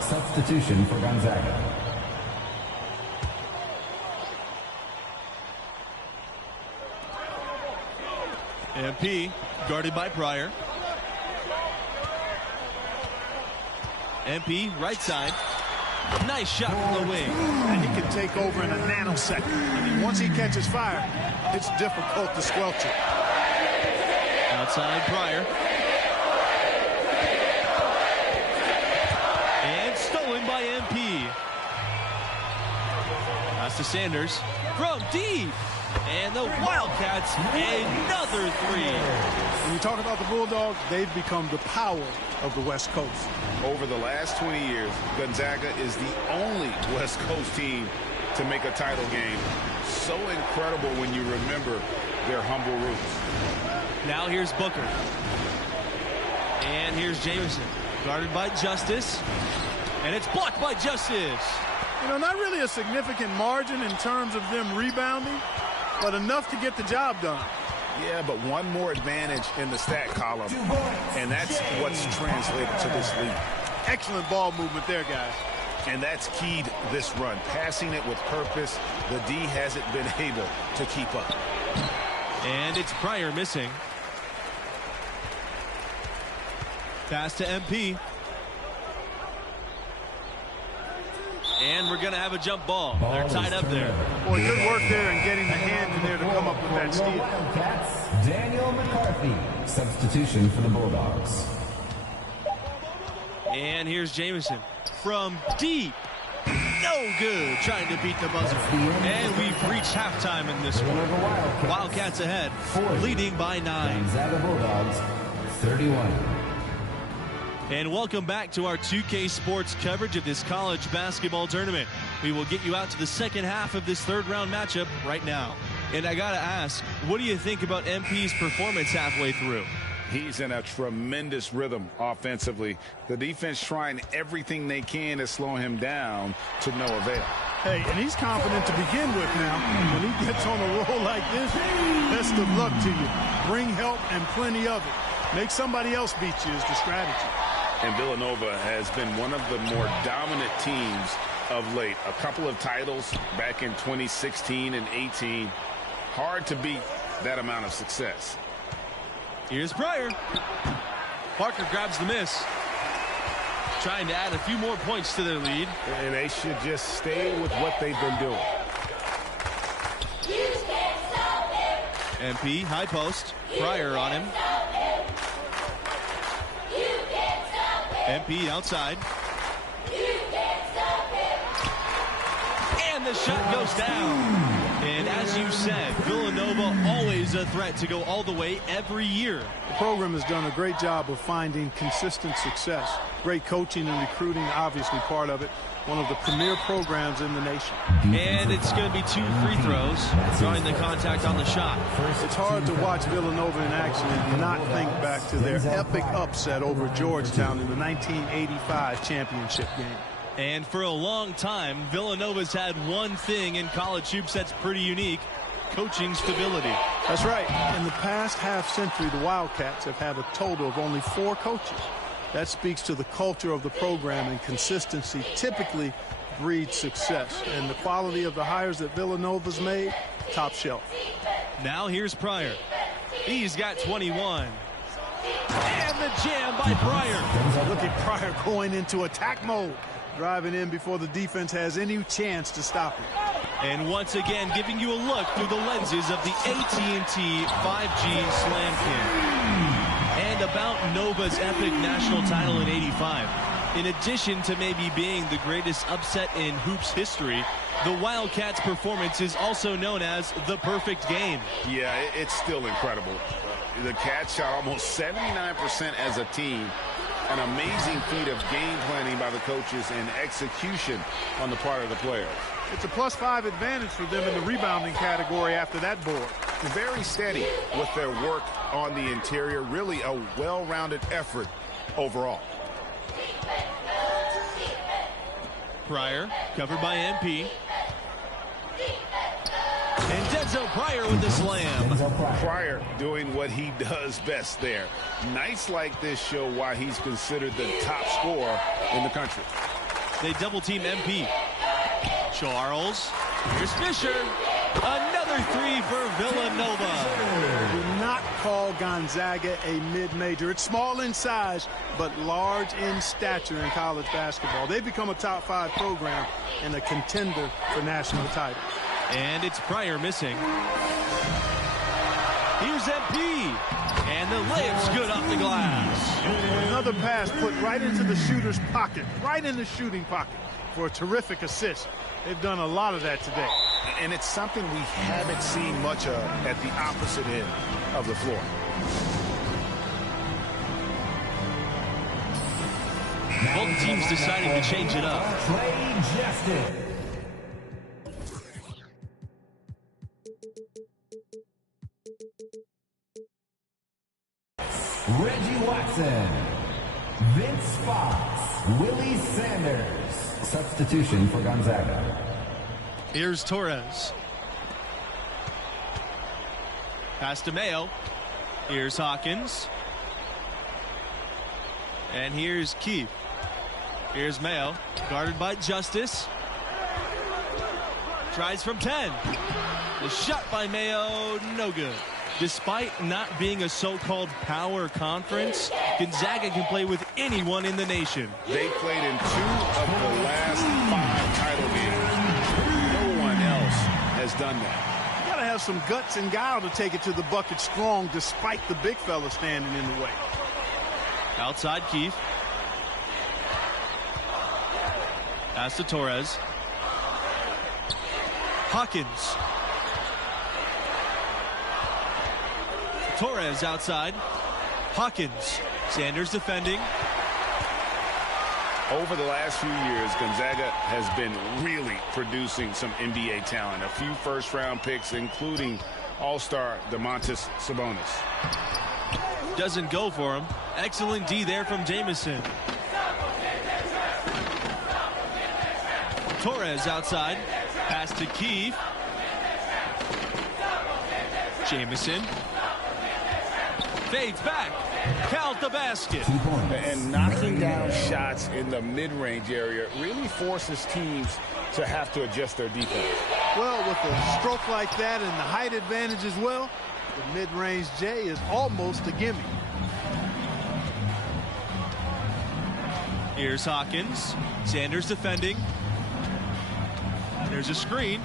Substitution for Gonzaga. MP guarded by Pryor. MP right side. Nice shot from the wing. And he can take over in a nanosecond. I mean, once he catches fire, it's difficult to squelch it. Outside Pryor. And stolen by MP. Pass to Sanders from deep. And the Wildcats, another three. When you talk about the Bulldogs, they've become the power of the West Coast. Over the last 20 years, Gonzaga is the only West Coast team to make a title game. So incredible when you remember their humble roots. Now here's Booker. And here's Jamison. Guarded by Justice. And it's blocked by Justice. You know, not really a significant margin in terms of them rebounding, but enough to get the job done. Yeah, but one more advantage in the stat column, and that's what's translated to this lead. Excellent ball movement there, guys. And that's keyed this run. Passing it with purpose, the D hasn't been able to keep up. And it's Pryor missing. Pass to MP. And we're going to have a jump ball. They're tied up there. Boy, good work there in getting the hand in there to come up with that steal. Wildcats, Daniel McCarthy. Substitution for the Bulldogs. And here's Jamison from deep. No good. Trying to beat the buzzer. And we've reached halftime in this one. Wildcats ahead, leading by 9. Gonzaga Bulldogs, 31. And welcome back to our 2K Sports coverage of this college basketball tournament. We will get you out to the second half of this third round matchup right now. And I got to ask, what do you think about MP's performance halfway through? He's in a tremendous rhythm offensively. The defense trying everything they can to slow him down to no avail. Hey, and he's confident to begin with now. When he gets on a roll like this, best of luck to you. Bring help and plenty of it. Make somebody else beat you is the strategy. And Villanova has been one of the more dominant teams of late. A couple of titles back in 2016 and 18. Hard to beat that amount of success. Here's Pryor. Parker grabs the miss. Trying to add a few more points to their lead. And they should just stay with what they've been doing. MP, high post. Pryor on him. MP outside. And the shot goes down. And as you said, Villanova always a threat to go all the way every year. The program has done a great job of finding consistent success. Great coaching and recruiting, obviously part of it. One of the premier programs in the nation. And it's going to be 2 free throws, drawing the contact on the shot. It's hard to watch Villanova in action and not think back to their epic upset over Georgetown in the 1985 championship game. And for a long time, Villanova's had one thing in college hoops that's pretty unique: coaching stability. That's right. In the past half-century, the Wildcats have had a total of only 4 coaches. That speaks to the culture of the program, and consistency typically breeds success. And the quality of the hires that Villanova's made, top shelf. Now here's Pryor. He's got 21. And the jam by Pryor. Look at Pryor going into attack mode, driving in before the defense has any chance to stop him. And once again, giving you a look through the lenses of the AT&T 5G Slam King. And about Nova's epic national title in '85. In addition to maybe being the greatest upset in hoops history, the Wildcats' performance is also known as the perfect game. Yeah, it's still incredible. The Cats shot almost 79% as a team. An amazing feat of game planning by the coaches and execution on the part of the players. It's a +5 advantage for them in the rebounding category after that board. Very steady with their work on the interior. Really a well-rounded effort overall. Pryor, covered by MP. And Denzel Pryor with the slam. Pryor doing what he does best there. Nights like this show why he's considered the top scorer in the country. They double team MP. Charles. Here's Fisher. Another three for Villanova. Do not call Gonzaga a mid-major. It's small in size, but large in stature in college basketball. They've become a top 5 program and a contender for national titles. And it's Pryor missing. Here's MP. And the layup's good off the glass. Another pass put right into the shooter's pocket, right in the shooting pocket for a terrific assist. They've done a lot of that today. And it's something we haven't seen much of at the opposite end of the floor. Both teams deciding to change it up. Trey Justin. Reggie Watson. Vince Fox. Willie Sanders. Substitution for Gonzaga. Here's Torres. Pass to Mayo. Here's Hawkins. And here's Keith. Here's Mayo. Guarded by Justice. Tries from 10. The shot by Mayo, no good. Despite not being a so-called power conference, Gonzaga can play with anyone in the nation. They played in 2 of the last 5 title games. No one else has done that. You got to have some guts and guile to take it to the bucket strong despite the big fella standing in the way. Outside Keith. Pass to Torres. Hawkins. Torres outside. Hawkins. Sanders defending. Over the last few years, Gonzaga has been really producing some NBA talent. A few first-round picks, including All-Star Domantas Sabonis. Doesn't go for him. Excellent D there from Jamison. Torres outside. Pass to Keith. Jamison. Fades back. Count the basket. And knocking down shots in the mid-range area really forces teams to have to adjust their defense. Well, with a stroke like that and the height advantage as well, the mid-range J is almost a gimme. Here's Hawkins. Sanders defending. There's a screen.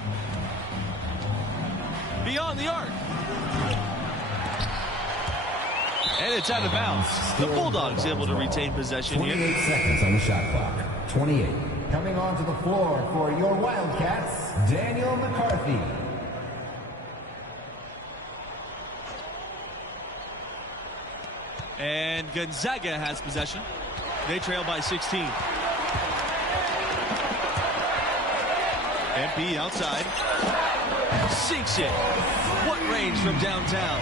Beyond the arc. And it's out of bounds. The Bulldogs able to retain possession 28 here. seconds on the shot clock. 28. Coming onto the floor for your Wildcats, Daniel McCarthy. And Gonzaga has possession. They trail by 16. MP outside. Sinks it. What range from downtown?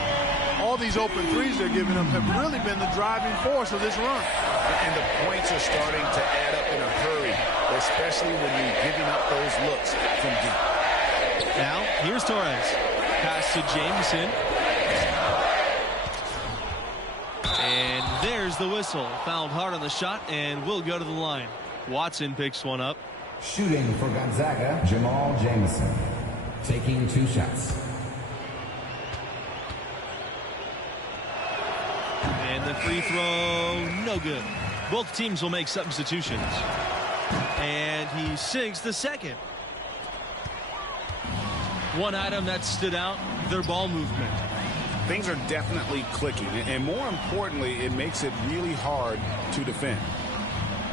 All these open threes they're giving up have really been the driving force of this run. And the points are starting to add up in a hurry, especially when you're giving up those looks from deep. Now, here's Torres. Pass to Jameson. And there's the whistle. Fouled hard on the shot and will go to the line. Watson picks one up. Shooting for Gonzaga, Jamal Jamison. Taking 2 shots. And the free throw, no good. Both teams will make substitutions. And he sinks the second. One item that stood out, their ball movement. Things are definitely clicking, and more importantly, it makes it really hard to defend.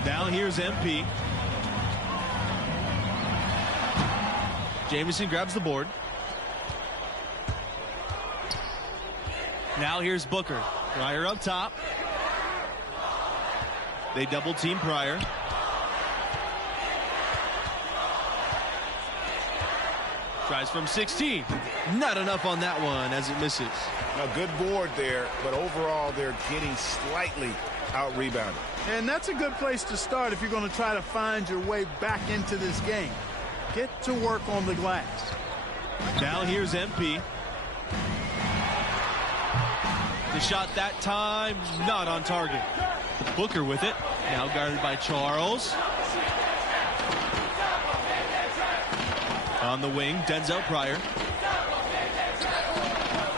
Now here's MP. Jamison grabs the board. Now here's Booker. Pryor up top. They double team Pryor. Tries from 16. Not enough on that one as it misses. A good board there, but overall they're getting slightly out-rebounded. And that's a good place to start if you're going to try to find your way back into this game. Get to work on the glass. Now here's MP. The shot that time, not on target. Booker with it. Now guarded by Charles. On the wing, Denzel Pryor.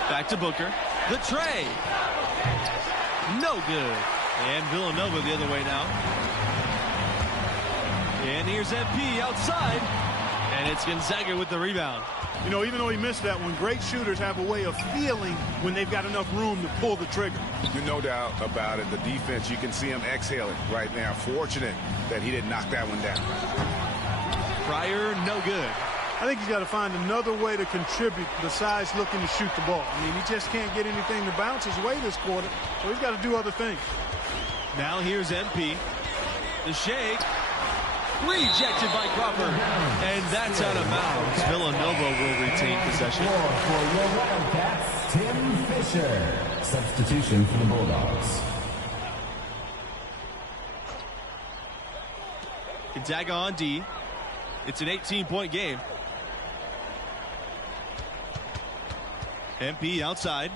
Back to Booker. The tray. No good. And Villanova the other way now. And here's MP outside. And it's Gonzaga with the rebound. You know, even though he missed that one, great shooters have a way of feeling when they've got enough room to pull the trigger. No doubt about it. The defense, you can see him exhaling right now. Fortunate that he didn't knock that one down. Pryor, no good. I think he's got to find another way to contribute besides looking to shoot the ball. I mean, he just can't get anything to bounce his way this quarter, so he's got to do other things. Now here's MP. The shake. Rejected by Crawford. And that's out of bounds. Villanova will retain possession. For your Wildcats, Tim Fisher. Substitution for the Bulldogs. Gonzaga on D. It's an 18-point game. MP outside.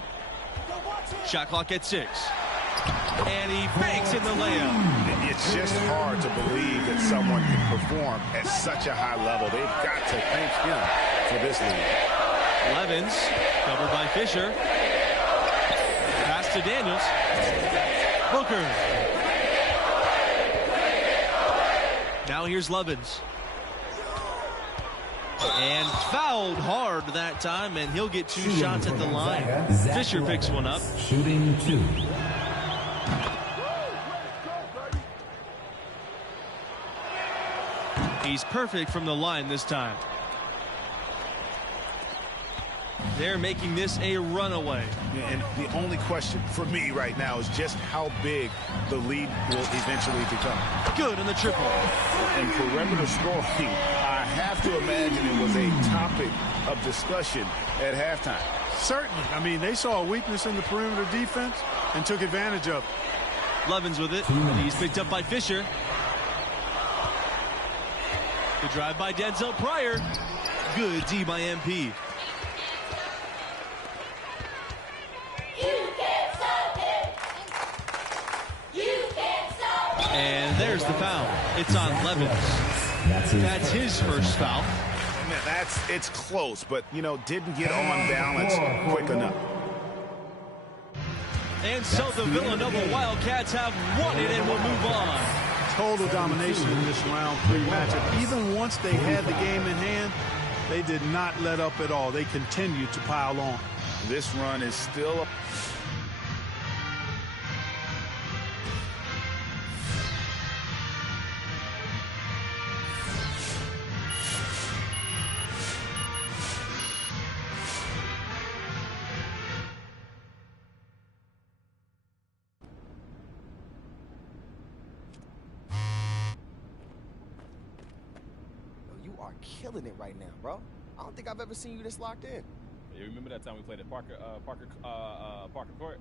Shot clock at 6. And he fakes in the layup. It's just hard to believe that someone can perform at such a high level. They've got to thank him for this lead. Levens, covered by Fisher. Pass to Daniels. Booker. Now here's Levens. And fouled hard that time, and he'll get 2 shots at the line. Fisher picks one up. Shooting 2. He's perfect from the line this time. They're making this a runaway. And the only question for me right now is just how big the lead will eventually become. Good in the triple. And perimeter scoring, I have to imagine it was a topic of discussion at halftime. Certainly. I mean, they saw a weakness in the perimeter defense and took advantage of it. Levens with it. He's picked up by Fisher. The drive by Denzel Pryor. Good D by MP. And there's the foul. It's on Levens. That's his first foul. Man, it's close, but, you know, didn't get on balance quick enough. And so the Villanova Wildcats have won it and will move on. Total domination in this round 3 matchup. Even once they had the game in hand, they did not let up at all. They continued to pile on. This run is still... killing it right now, bro. I don't think I've ever seen you this locked in. You remember that time we played at Parker Court?